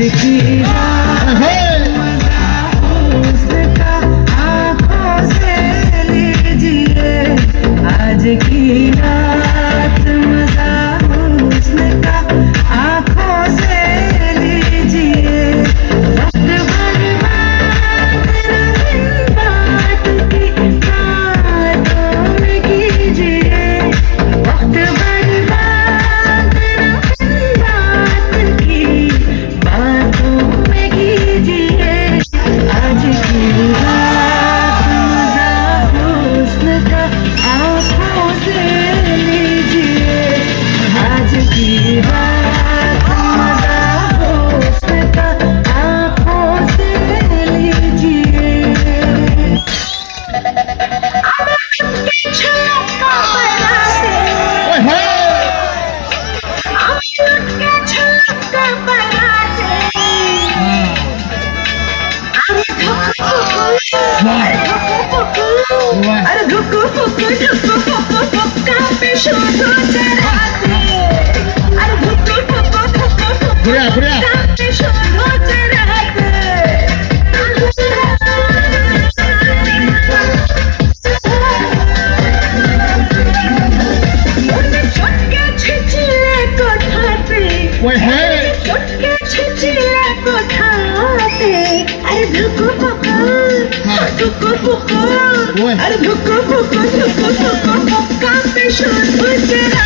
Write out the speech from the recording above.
की रात मजा हुस्न का आंखों से लीजिए, आज की रात मजा हुस्न का आंखों से लीजिए। वक्त बर्बाद रंगीन बात की बातों में कीजिए, वक्त बर्बाद रंगीन बात की बातों में कीजिए। आज की रात मजा हुस्न का आंखों से लीजिए, आज की रात मजा हुस्न का आंखों से लीजिए। छलका बराते, के छलका बराते, अरे धुक फुक कांपे शोधो चराते, अरे धुक फुक कांपे शोधो चराते। चुटके छिचिले को ठाते, चुटके छिचिले को ठाते, अरे धुक फुक अरे धुक फुक कांपे शोधो चराते।